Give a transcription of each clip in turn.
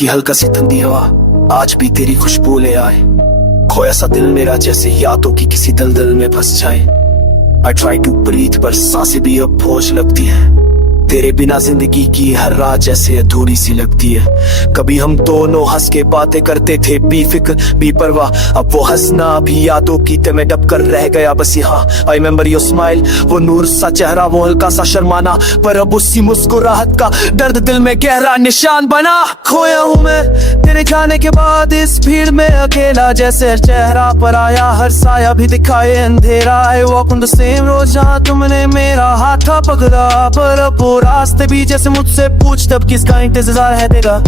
की हल्का सी ठंडी हवा आज भी तेरी खुशबू ले आए। खोया सा दिल मेरा जैसे यादों की किसी दलदल में फंस जाए। I try to breathe पर सांसें भी अब बोझ लगती है। तेरे बिना जिंदगी की हर रात जैसे अधूरी सी लगती है। कभी हम दोनों हंस के बातें करते थे, बेफिक्र बेपरवाह। अब वो हंसना भी यादों की में डब कर रह गया बस यहाँ। आई रिमेंबर योर स्माइल, वो नूर सा चेहरा, वो हल्का सा शर्माना, पर अब उसी मुस्कुराहट का दर्द दिल में गहरा निशान बना। खोया हूँ मैं तेरे जाने के बाद इस भीड़ में अकेला, जैसे चेहरा पर आया हर साया भी दिखाए अंधेरा। I walk on the same road जहाँ तुमने मेरा हाथ था पकड़ा, पर अब वो रास्ते भी जैसे मुझसे पूछ तब किसका इंतजार है तेरा।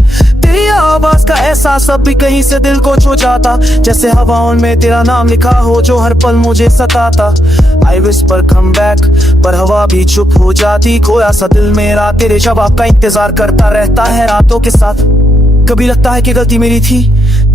तेरी आवाज का एहसास अब भी कहीं से दिल को छू जाता, जैसे हवाओं में तेरा नाम लिखा हो जो हर पल मुझे सताता। I whisper come back पर हवा भी चुप हो जाती। खोया सा दिल मेरा तेरे जवाब का इंतजार करता रहता है रातों के साथ। कभी लगता है कि गलती मेरी थी,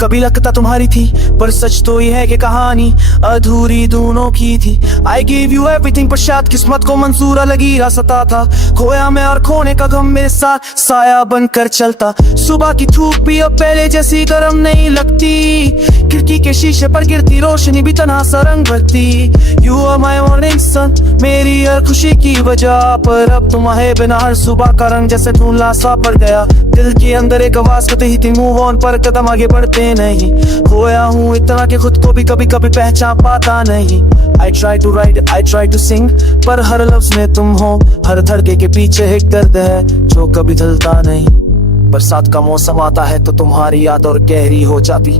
कभी लगता तुम्हारी थी, पर सच तो ये है कि कहानी अधूरी दोनों की थी। I gave you everything पर शायद किस्मत को मंसूर लगी रास्ता था। खोया मैं और खोने का गम मेरे साथ साया बनकर चलता। सुबह की धूप भी अब पहले जैसी गर्म नहीं लगती, खिड़की के शीशे पर गिरती रोशनी भी तन्हा सा रंग भरती। You are my morning sun, मेरी हर खुशी की वजह, पर अब तुम्हारे बिना हर सुबह का रंग जैसे धुंधला सा पड़ गया। दिल के अंदर एक आवाज कहती थी मूव ऑन, पर कदम आगे बढ़ते नहीं। खोया हूँ इतना कि खुद को भी कभी कभी पहचान पाता नहीं। I try to write, I try to sing, पर हर लफ्ज में तुम हो। हर धड़के के पीछे एक दर्द है जो कभी ढलता नहीं। बरसात का मौसम आता है तो तुम्हारी याद और गहरी हो जाती।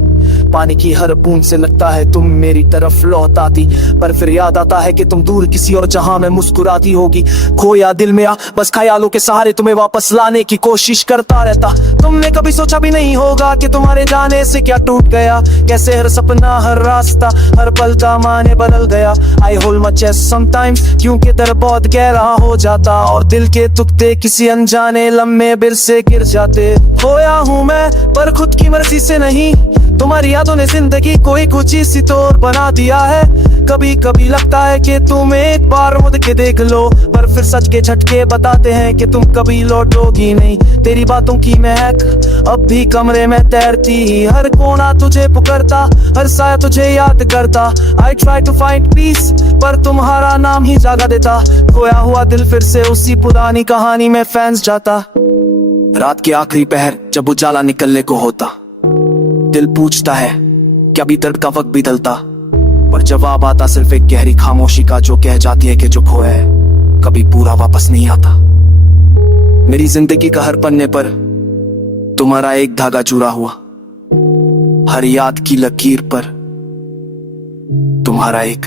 पानी की हर बूंद से लगता है तुम मेरी तरफ लौट आती, पर फिर याद आता है कि तुम दूर किसी और जहां में मुस्कुराती होगी। खोया दिल मेरा बस ख्यालों के सहारे तुम्हें वापस लाने की कोशिश करता रहता। तुमने कभी सोचा भी नहीं होगा कि तुम्हारे जाने से क्या टूट गया, कैसे हर सपना हर रास्ता हर पल का माने बदल गया। I hold my chest sometimes क्योंकि दर्द बहुत गहरा हो जाता, और दिल के टुकड़े किसी अनजाने लम्हे बिर से गिर जाते। खोया हूँ मैं पर खुद की मर्जी से नहीं, तुम्हारी यादों ने जिंदगी कोई कुछ इसी तौर बना दिया है। कभी कभी लगता है कि तुम एक बार मुड़ के देख लो, पर फिर सच के झटके बताते हैं कि तुम कभी लौटोगी नहीं। तेरी बातों की महक अब भी कमरे में तैरती, हर कोना तुझे पुकारता, हर साया तुझे याद करता। I try to find peace पर तुम्हारा नाम ही जागा देता। खोया हुआ दिल फिर से उसी पुरानी कहानी में फंस जाता। रात के आखिरी पहर जब उजाला निकलने को होता, दिल पूछता है क्या भी दर्द का वक्त भी बदलता, पर जवाब आता सिर्फ एक गहरी खामोशी का जो कह जाती है कि जो खोया है कभी पूरा वापस नहीं आता। मेरी जिंदगी का हर पन्ने पर तुम्हारा एक धागा जुड़ा हुआ, हर याद की लकीर पर तुम्हारा एक